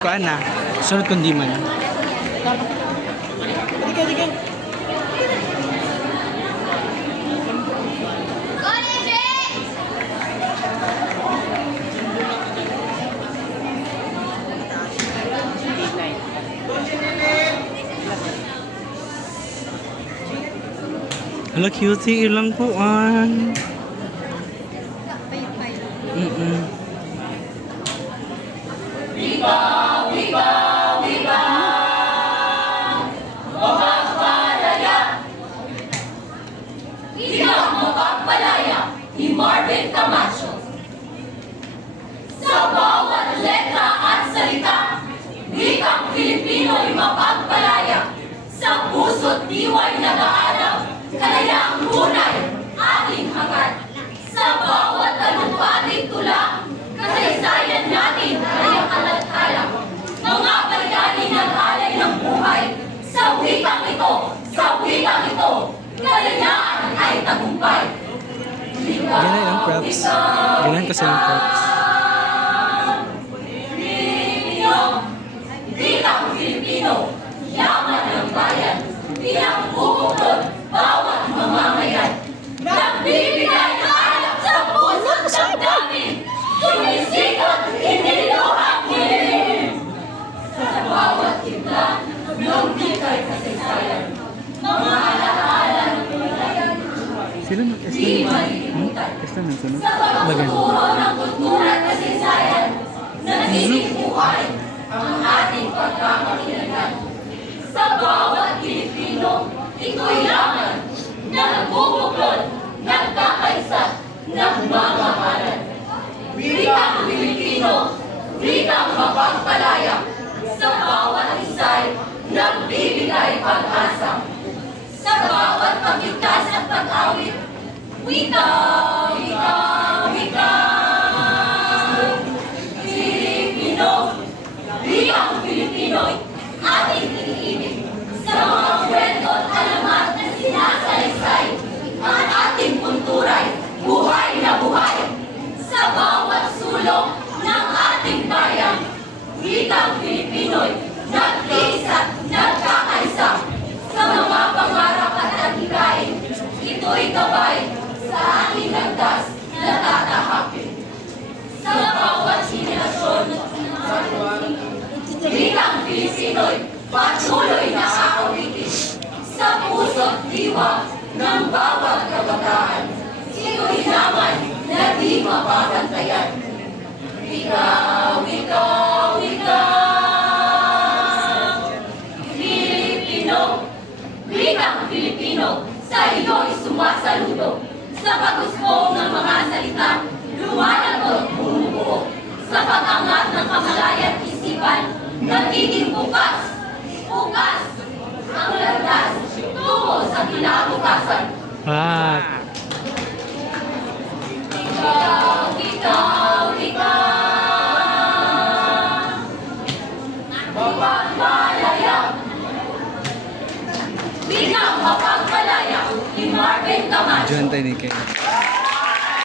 Kuan na, sunod kundi man. Hala, cutie, ilang kuan. Hindi mapagpalaya ni Marvin Camacho. Sa bawat letra at salita, wikang Filipino'y mapagpalaya. Sa puso't diwa'y nag-aalaw, kalayaang lunay, ating hangad. Sa bawat talumpating tula, kasaysayan natin ay kalathala. Mga bayani nag-alay ng buhay, sa wikang ito, kalayaan ay tagumpay. Ganyan ang props. Ganyan kasi ang props. Wikang Filipino, yaman ng bayan, pinagbubuklod bawat mamamayan. Nagbibigay alap sa puso't damdamin, sumisikot, iniluhang hiling. Sa bawat timpla, ng bigay kasaysayan, mga alaala ng pulayan, Sila di malilimutan. Sa pagtuturo ng kultura at kasaysayan, nagiging buhay ang ating pagkakakilanlan. Sa bawat Pilipino, ito'y yaman na nagbubuklod, nagkakaisa, nagmamahalan. Wikang Pilipino, wikang mapagpalaya, sa bawat isa'y nagbibigay pag-asa. Sa bawat pagligtas at pag-awit, wika, wika, wika. Filipino, wikang Filipino'y ating iniibig. Sa mga kwento at alamat na sinasalaysay, ang ating kultura'y buhay na buhay. Sa bawat sulok ng ating bayan, wikang Filipino'y nag-iisa't nagkakaisa. Sa mga pangarap at adhikain, ito'y gabay sa ating landas na tatahakin. Sa bawat henerasyon, wikang Filipino'y patuloy na aawitin. Sa puso't diwa ng bawat kabataan, ito'y yaman na di mapapantayan. Wika, wika, wika. Wikang Filipino, sa iyo'y sumasaludo. Sa pag-usbong ng mga salita, lumalagot bumubuo. Sa pag-angat ng kamalayan isipan, nagiging bukas, bukas ang landas tungo sa kinabukasan. Wika, wika, wika. Mapagpalaya. Wikang mapagpalaya ni Marvin Camacho. Diyan tayo ni Ken.